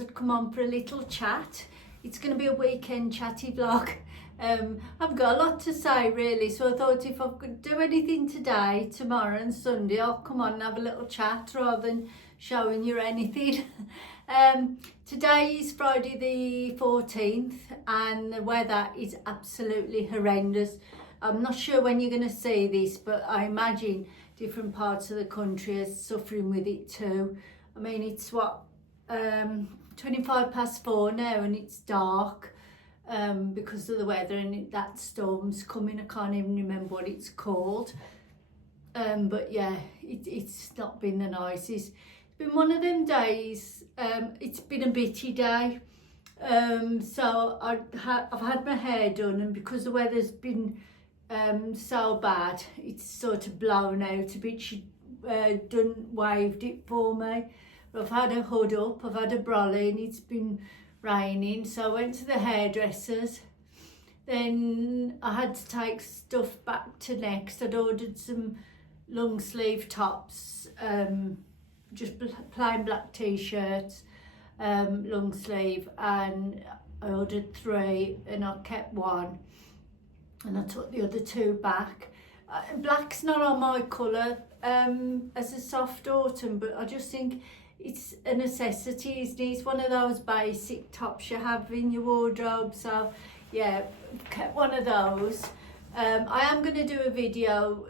thought I'd come on for a little chat. It's going to be a weekend chatty vlog. I've got a lot to say really, so I thought if I could do anything today, tomorrow and Sunday, I'll come on and have a little chat rather than showing you anything. Today is Friday the 14th and the weather is absolutely horrendous. I'm not sure when you're going to see this, but I imagine different parts of the country are suffering with it too. I mean, it's 25 past 4 now and it's dark because of the weather, and that storm's coming. I can't even remember what it's called. But yeah, it's not been the nicest. It's been one of them days. It's been a bitty day. So I've had my hair done, and because the weather's been so bad, it's sort of blown out a bit. She waved it for me. I've had a hood up, I've had a brolly, and it's been raining, so I went to the hairdressers. Then I had to take stuff back to Next. I'd ordered some long sleeve tops, just plain black t-shirts, long sleeve, and I ordered 3 and I kept 1 and I took the other 2 back. Black's not on my colour as a soft autumn, but I just think it's a necessity, isn't it? It's one of those basic tops you have in your wardrobe, so yeah, kept one of those. I am going to do a video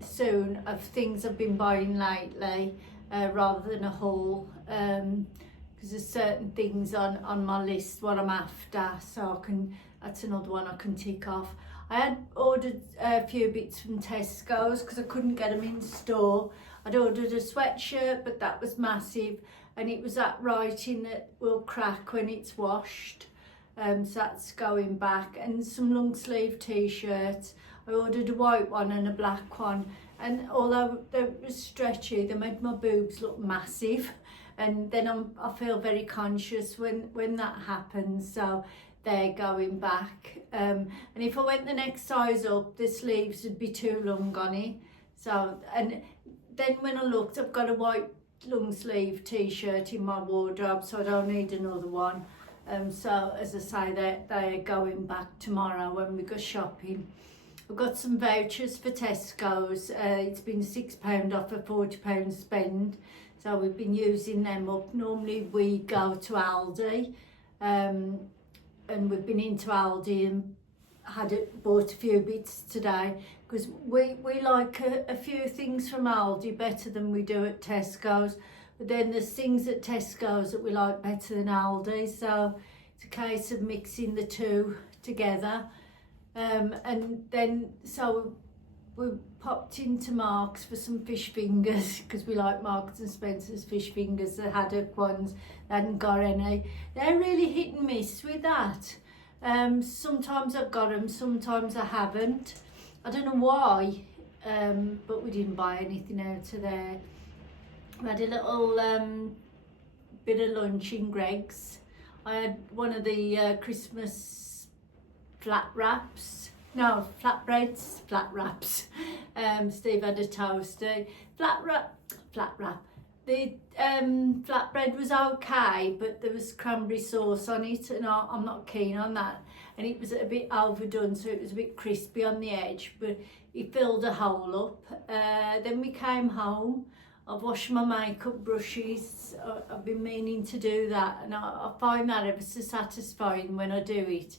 soon of things I've been buying lately, rather than a haul, because there's certain things on my list what I'm after, so that's another one I can tick off. I had ordered a few bits from Tesco's because I couldn't get them in store. I'd ordered a sweatshirt, but that was massive, and it was that writing that will crack when it's washed. So that's going back. And some long sleeve t-shirts. I ordered a white one and a black one, and although they were stretchy, they made my boobs look massive, and then I feel very conscious when that happens, so they're going back. And if I went the next size up, the sleeves would be too long on it. So, and then when I looked, I've got a white long sleeve t-shirt in my wardrobe, so I don't need another one. So as I say, they're going back tomorrow when we go shopping. I've got some vouchers for Tesco's. It's been £6 off a £40 spend, so we've been using them up. Normally we go to Aldi, and we've been into Aldi and bought a few bits today, because we like a few things from Aldi better than we do at Tesco's, but then there's things at Tesco's that we like better than Aldi, so it's a case of mixing the two together. And then so we popped into Marks for some fish fingers, because we like Marks and Spencer's fish fingers, the haddock ones. They hadn't got any. They're really hit and miss with that. Sometimes I've got them, sometimes I haven't. I don't know why, but we didn't buy anything out of there. We had a little bit of lunch in Greg's. I had one of the Christmas flat wraps. No, flatbreads, flat wraps. Steve had a toasty. Flat wrap. The flatbread was okay, but there was cranberry sauce on it, and I'm not keen on that. And it was a bit overdone, so it was a bit crispy on the edge, but it filled a hole up. Then we came home. I've washed my makeup brushes. I've been meaning to do that, and I find that ever so satisfying when I do it.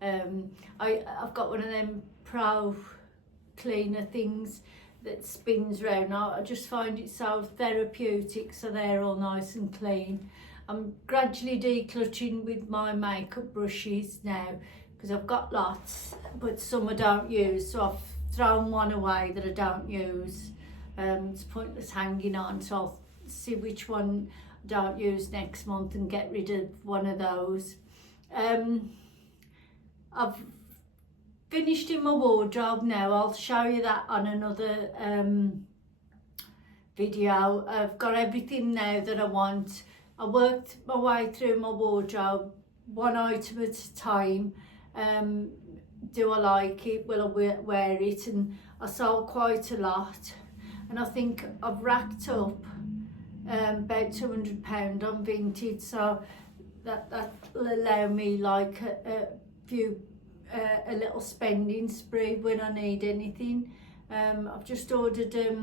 I've got one of them pro cleaner things that spins round. I just find it so therapeutic, so they're all nice and clean. I'm gradually decluttering with my makeup brushes now, because I've got lots, but some I don't use, so I've thrown one away that I don't use. It's pointless hanging on, so I'll see which one I don't use next month and get rid of one of those. I've finished in my wardrobe now. I'll show you that on another video. I've got everything now that I want. I worked my way through my wardrobe one item at a time. Do I like it? Will I wear it? And I sold quite a lot, and I think I've racked up about £200 on Vinted, so that'll allow me like a little spending spree when I need anything. I've just ordered a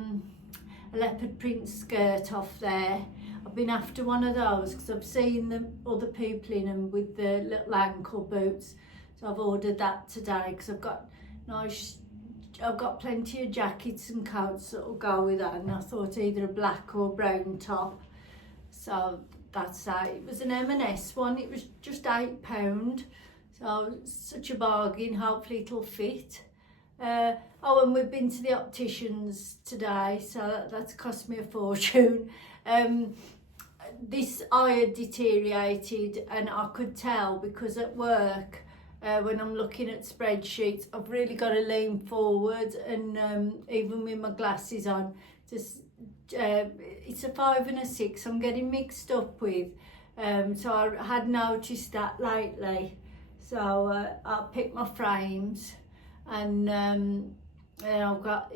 leopard print skirt off there. I've been after one of those because I've seen the other people in them with the little ankle boots, so I've ordered that today because I've got plenty of jackets and coats that will go with that, and I thought either a black or brown top, so that's that. It was an M&S one, it was just £8, so such a bargain. Hopefully it'll fit. Oh, and we've been to the Opticians today, so that's cost me a fortune. This eye had deteriorated, and I could tell because at work, when I'm looking at spreadsheets, I've really got to lean forward, and even with my glasses on, just it's a 5 and a 6 I'm getting mixed up with, so I had noticed that lately, so I picked my frames, and I've got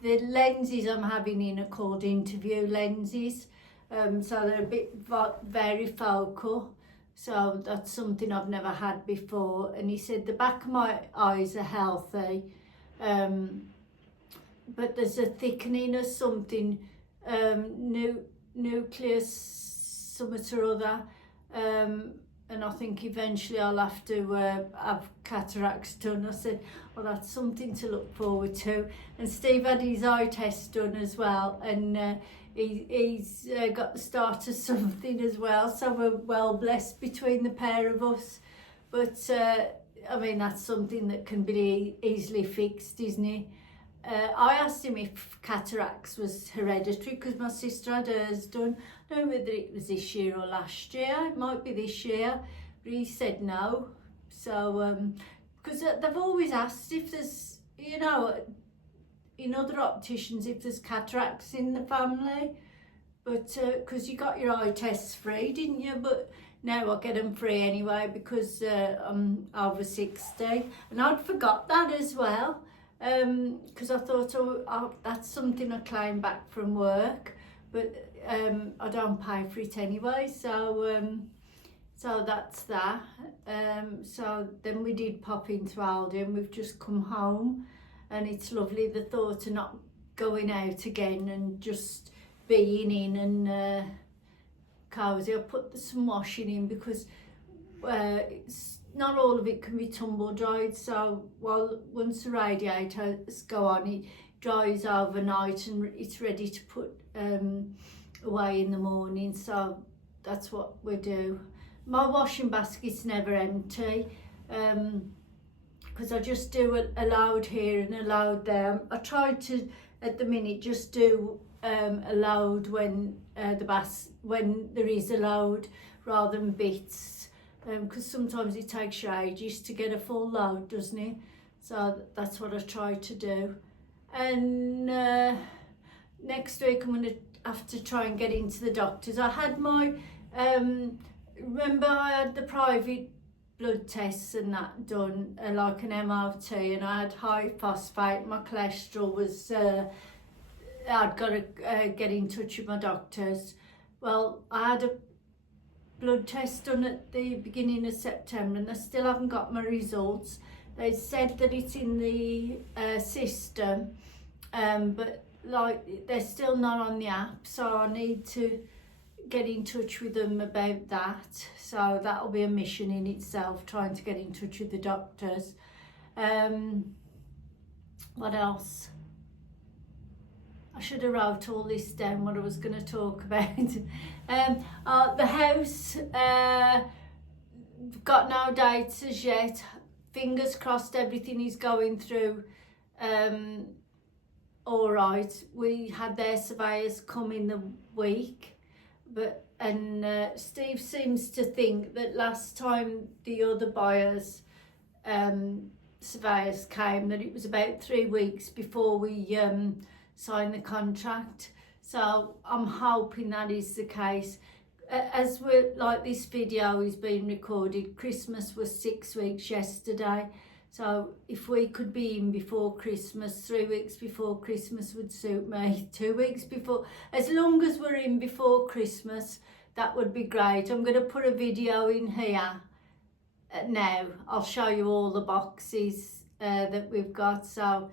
the lenses I'm having in are called interview lenses, so they're a bit varifocal. So that's something I've never had before. And he said the back of my eyes are healthy, but there's a thickening of something, nucleus, something or other. And I think eventually I'll have to have cataracts done. I said, well, that's something to look forward to. And Steve had his eye test done as well, and he's got the start of something as well, so we're well blessed between the pair of us. But I mean, that's something that can be easily fixed, isn't it? I asked him if cataracts was hereditary because my sister had hers done. I don't know whether it was this year or last year, it might be this year, but he said no. So because they've always asked if there's, you know, in other opticians, if there's cataracts in the family, but because you got your eye tests free, didn't you? But now I get them free anyway because I'm over 60, and I'd forgot that as well, because I thought, oh, that's something I claim back from work, but I don't pay for it anyway, so so that's that. So then we did pop into Aldi, and we've just come home. And it's lovely, the thought of not going out again and just being in and cosy. I put some washing in because it's not all of it can be tumble dried. So once the radiators go on, it dries overnight and it's ready to put away in the morning. So that's what we do. My washing basket's never empty. Because I just do a load here and a load there. I try to, at the minute, just do a load when when there is a load rather than bits, because sometimes it takes you ages to get a full load, doesn't it? So that's what I try to do. And next week I'm going to have to try and get into the doctors. I had my, remember I had the private blood tests and that done, like an MRT, and I had high phosphate. My cholesterol was, I'd got to get in touch with my doctors. Well, I had a blood test done at the beginning of September, and I still haven't got my results. They said that it's in the system, but like they're still not on the app, so I need to get in touch with them about that. So that'll be a mission in itself, trying to get in touch with the doctors. What else? I should have wrote all this down, what I was going to talk about. The house, got no dates as yet. Fingers crossed everything is going through all right. We had their surveyors come in the week, and Steve seems to think that last time the other buyers surveyors came, that it was about 3 weeks before we signed the contract. So I'm hoping that is the case. As we're like, this video is being recorded, Christmas was 6 weeks yesterday, So if we could be in before Christmas, 3 weeks before Christmas would suit me. 2 weeks before, as long as we're in before Christmas, that would be great. I'm going to put a video in here now. I'll show you all the boxes that we've got. So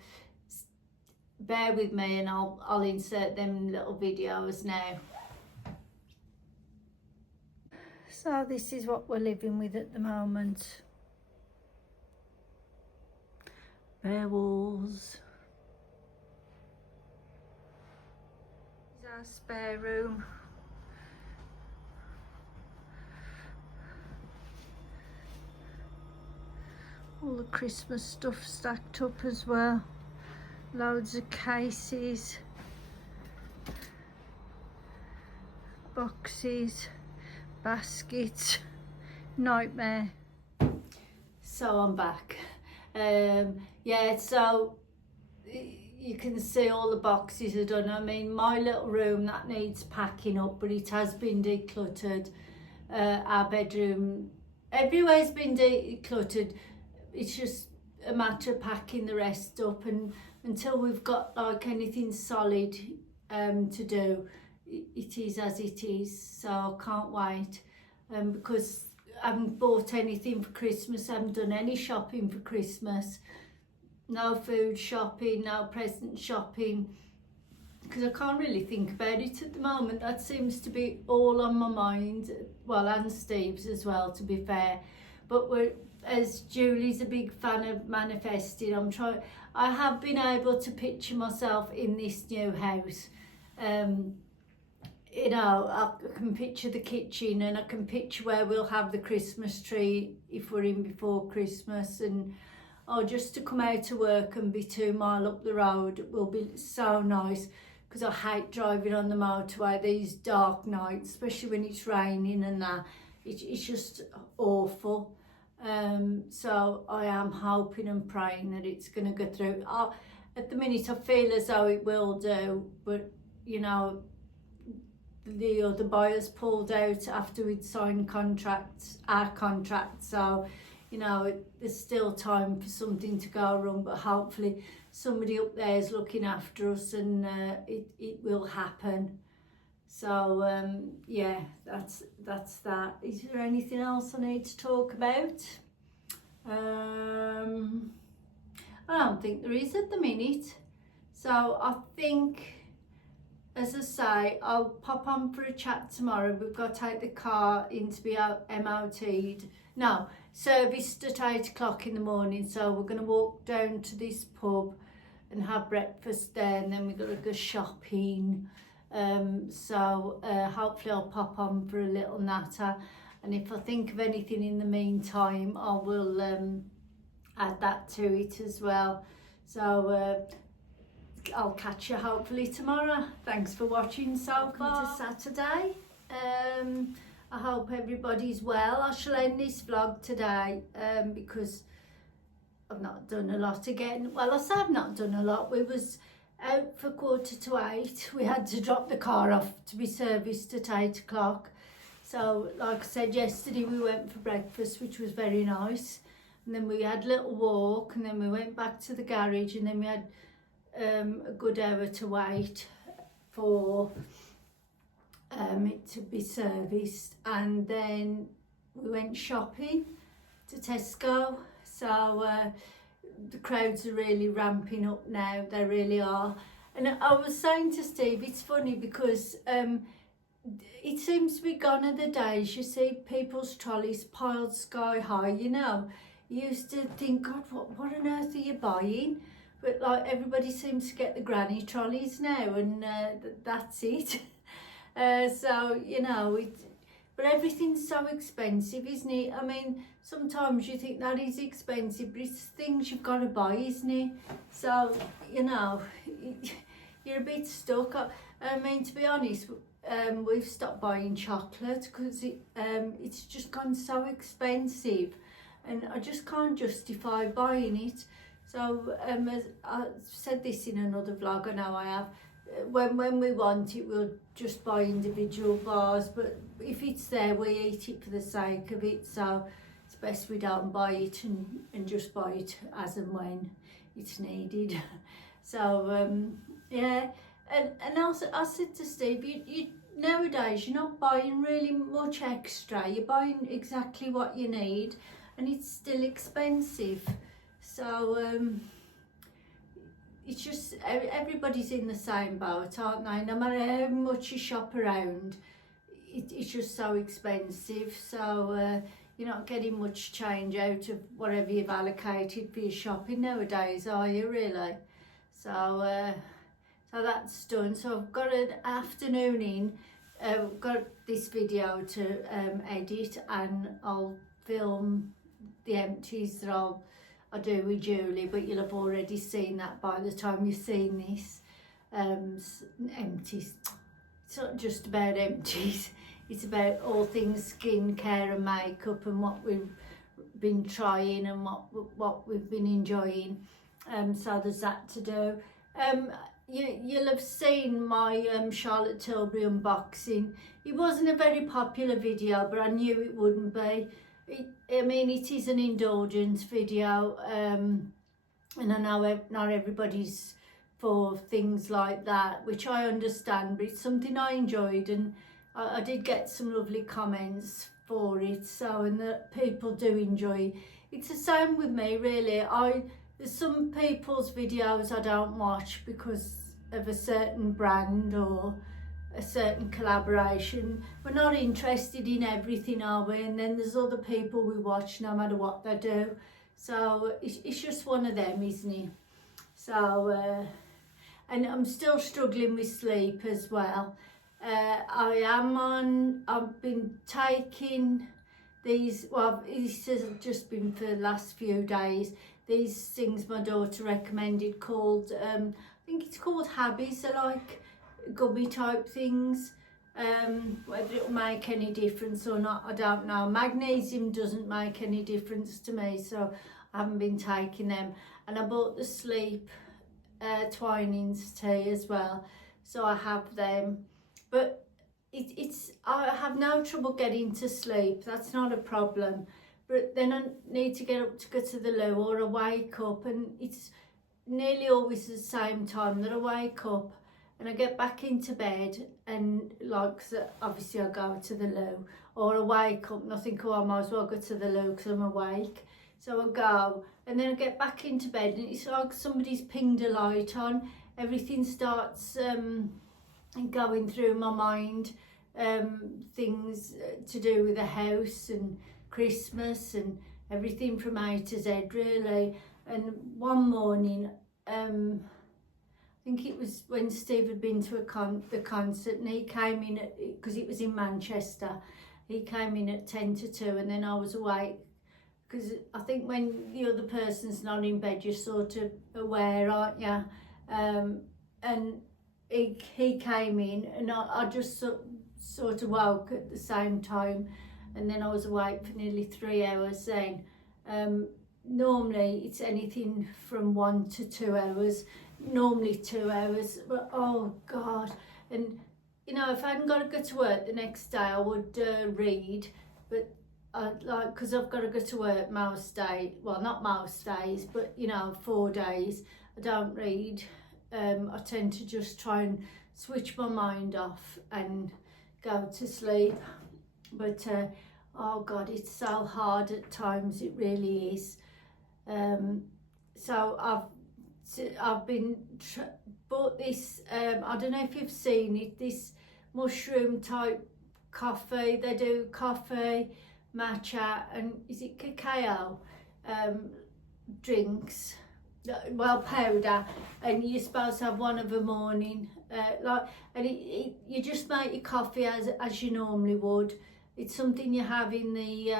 bear with me and I'll insert them little videos now. So this is what we're living with at the moment. Bare walls. This is our spare room. All the Christmas stuff stacked up as well. Loads of cases, boxes, baskets, nightmare. So I'm back. Yeah, so you can see all the boxes are done. I mean, my little room, that needs packing up, but it has been decluttered. Our bedroom, everywhere's been decluttered. It's just a matter of packing the rest up, and until we've got like anything solid to do, it is as it is. So I can't wait, because I haven't bought anything for Christmas, I haven't done any shopping for Christmas, no food shopping, no present shopping, because I can't really think about it at the moment. That seems to be all on my mind, well, and Steve's as well, to be fair. But as Julie's a big fan of manifesting, I have been able to picture myself in this new house. You know, I can picture the kitchen, and I can picture where we'll have the Christmas tree if we're in before Christmas, and just to come out to work and be 2 miles up the road will be so nice, because I hate driving on the motorway these dark nights, especially when it's raining and that. It's just awful. So I am hoping and praying that it's going to go through. At the minute I feel as though it will do, but you know, the other buyers pulled out after we'd signed our contract, so you know, there's still time for something to go wrong, but hopefully somebody up there is looking after us, and it will happen. So yeah, that's that. Is there anything else I need to talk about? I don't think there is at the minute. So I think, as I say, I'll pop on for a chat tomorrow. We've got to take the car in to be MOT'd. No, serviced at 8 o'clock in the morning. So we're going to walk down to this pub and have breakfast there, and then we've got to go shopping. So hopefully I'll pop on for a little natter, and if I think of anything in the meantime, I will add that to it as well. So I'll catch you hopefully tomorrow. Thanks for watching so far. Welcome to Saturday. I hope everybody's well. I shall end this vlog today because I've not done a lot again. Well, I say I've not done a lot. We was out for 7:45. We had to drop the car off to be serviced at 8 o'clock. So like I said yesterday, we went for breakfast, which was very nice, and then we had a little walk, and then we went back to the garage, and then we had a good hour to wait for it to be serviced, and then we went shopping to Tesco. So the crowds are really ramping up now, they really are. And I was saying to Steve, it's funny because it seems to be gone are the days you see people's trolleys piled sky high, you know. You used to think, God, what on earth are you buying? But like everybody seems to get the granny trolleys now, and that's it. So, you know, but everything's so expensive, isn't it? I mean, sometimes you think that is expensive, but it's things you've got to buy, isn't it? So, you know, you're a bit stuck. I mean, to be honest, we've stopped buying chocolate because it's just gone so expensive, and I just can't justify buying it. So, as I said this in another vlog, I know I have, when we want it, we'll just buy individual bars, but if it's there, we eat it for the sake of it. So it's best we don't buy it and just buy it as and when it's needed. So yeah, and also I said to Steve, you nowadays you're not buying really much extra, you're buying exactly what you need, and it's still expensive. So it's just everybody's in the same boat, aren't they? No matter how much you shop around, it's just so expensive. So you're not getting much change out of whatever you've allocated for your shopping nowadays, are you really? So so that's done. So I've got an afternoon in. Got this video to edit, and I'll film the empties that I'll do with Julie, but you'll have already seen that by the time you've seen this. Empties, it's not just about empties, it's about all things skincare and makeup and what we've been trying and what we've been enjoying. So there's that to do. You'll have seen my Charlotte Tilbury unboxing. It wasn't a very popular video, but I knew it wouldn't be. I mean, it is an indulgence video, and I know not everybody's for things like that, which I understand, but it's something I enjoyed, and I did get some lovely comments for it, so, and that people do enjoy. It's the same with me, really. There's some people's videos I don't watch because of a certain brand or a certain collaboration. We're not interested in everything, are we? And then there's other people we watch no matter what they do. So it's just one of them, isn't it? So, and I'm still struggling with sleep as well. I've been taking these, well, this has just been for the last few days, these things my daughter recommended called, I think it's called Habbies. They're like gummy type things. Whether it'll make any difference or not, I don't know. Magnesium doesn't make any difference to me, so I haven't been taking them. And I bought the sleep Twinings tea as well, so I have them. But I have no trouble getting to sleep, that's not a problem. But then I need to get up to go to the loo, or I wake up, and it's nearly always the same time that I wake up, and I get back into bed, and like, so obviously I go to the loo, or I wake up and I think, oh, I might as well go to the loo because I'm awake. So I go, and then I get back into bed, and it's like somebody's pinged a light on. Everything starts going through my mind, things to do with the house and Christmas and everything from A to Z, really. And one morning, I think it was when Steve had been to the concert, and he came in because it was in Manchester. He came in at 10 to 2, and then I was awake, because I think when the other person's not in bed, you're sort of aware, aren't you? And he came in, and I just sort of woke at the same time, and then I was awake for nearly 3 hours then. Normally it's anything from 1 to 2 hours, normally 2 hours, but oh God. And you know, if I hadn't got to go to work the next day, I would read, but because I've got to go to work most days, well, not most days, but you know, 4 days, I don't read. I tend to just try and switch my mind off and go to sleep. But oh God, it's so hard at times, it really is. So I've been bought this, I don't know if you've seen it, this mushroom type coffee. They do coffee, matcha, and is it cacao drinks, well, powder, and you're supposed to have one of a morning, and you just make your coffee as you normally would. It's something you have in the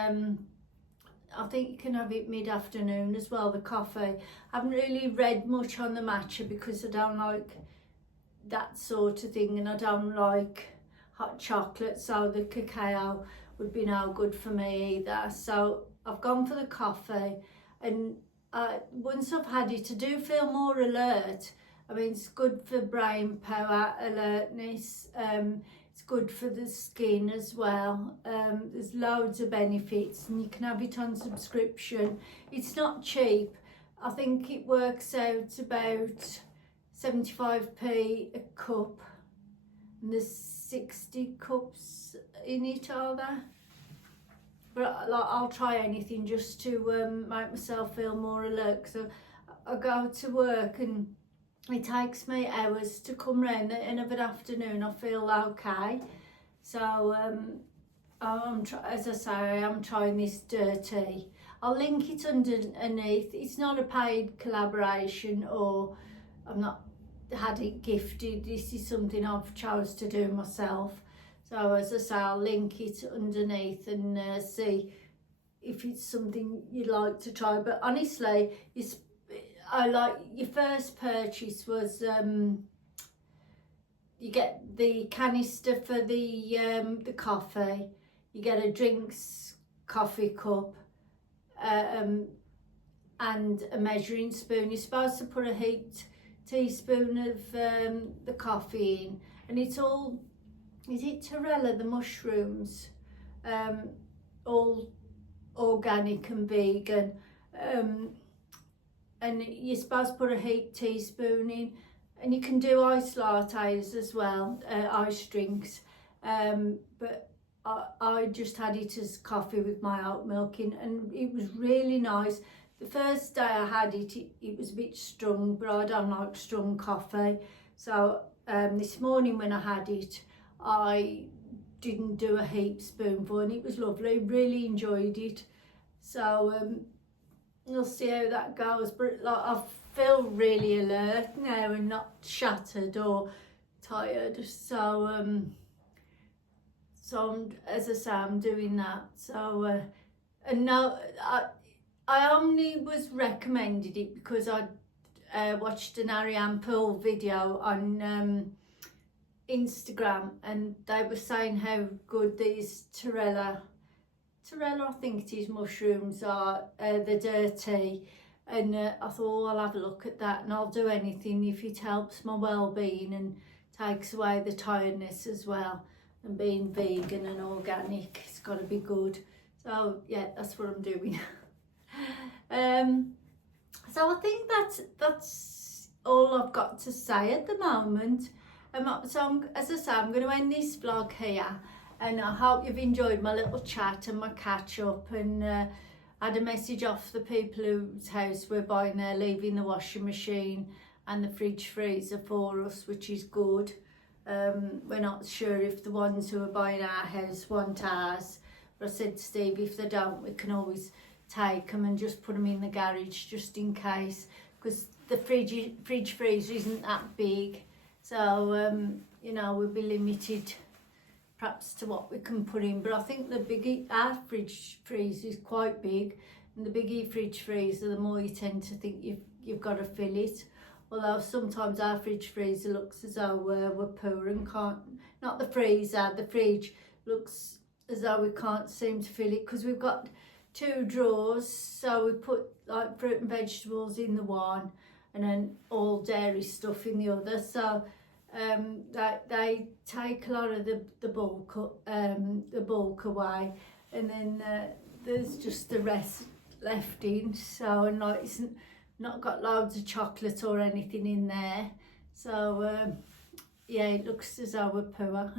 I think you can have it mid-afternoon as well, the coffee. I haven't really read much on the matcha because I don't like that sort of thing, and I don't like hot chocolate, so the cacao would be no good for me either. So I've gone for the coffee, and once I've had it, I do feel more alert. I mean, it's good for brain power, alertness. It's good for the skin as well. There's loads of benefits, and you can have it on subscription. It's not cheap. I think it works out about 75p a cup, and there's 60 cups in it, are there? But like, I'll try anything just to make myself feel more alert. So I go to work and it takes me hours to come round, and of an afternoon I feel okay. So as I say, I am trying this dirty. I'll link it underneath. It's not a paid collaboration, or I've not had it gifted. This is something I've chose to do myself. So as I say, I'll link it underneath and see if it's something you'd like to try. But honestly, I like your first purchase was you get the canister for the coffee, you get a drinks coffee cup, and a measuring spoon. You're supposed to put a heaped teaspoon of the coffee in, and it's all, is it Torella, the mushrooms, all organic and vegan, and you're supposed to put a heaped teaspoon in, and you can do iced lattes as well, iced drinks, but I just had it as coffee with my oat milk in, and it was really nice. The first day I had it, it was a bit strong, but I don't like strong coffee. So this morning when I had it, I didn't do a heap spoonful, and it was lovely. Really enjoyed it. So we'll see how that goes. But like, I feel really alert now and not shattered or tired. So as I say, I'm doing that. So and now I only was recommended it because I watched an Ariane Poole video on Instagram, and they were saying how good these Torella, I think it is, mushrooms are, the dirty, and I thought, oh, I'll have a look at that, and I'll do anything if it helps my well-being and takes away the tiredness as well. And being vegan and organic, it's got to be good. So yeah, that's what I'm doing. So I think that's all I've got to say at the moment. So as I say, I'm going to end this vlog here, and I hope you've enjoyed my little chat and my catch up, and I had a message off the people whose house we're buying. They're leaving the washing machine and the fridge freezer for us, which is good. We're not sure if the ones who are buying our house want ours, but I said to Steve, if they don't, we can always take them and just put them in the garage just in case, because the fridge freezer isn't that big. So you know, we'll be limited perhaps to what we can put in. But I think our fridge freezer is quite big, and the bigger fridge freezer, the more you tend to think you've got to fill it. Although sometimes our fridge freezer looks as though we're poor and can't, not the freezer, the fridge looks as though we can't seem to fill it, because we've got 2 drawers, so we put like fruit and vegetables in the one, and then all dairy stuff in the other. So they take a lot of the bulk away, and then there's just the rest left in. So, and like, it's not got loads of chocolate or anything in there. So yeah, it looks as though we're poor.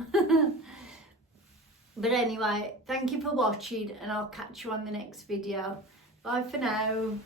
But anyway, thank you for watching, and I'll catch you on the next video. Bye for now.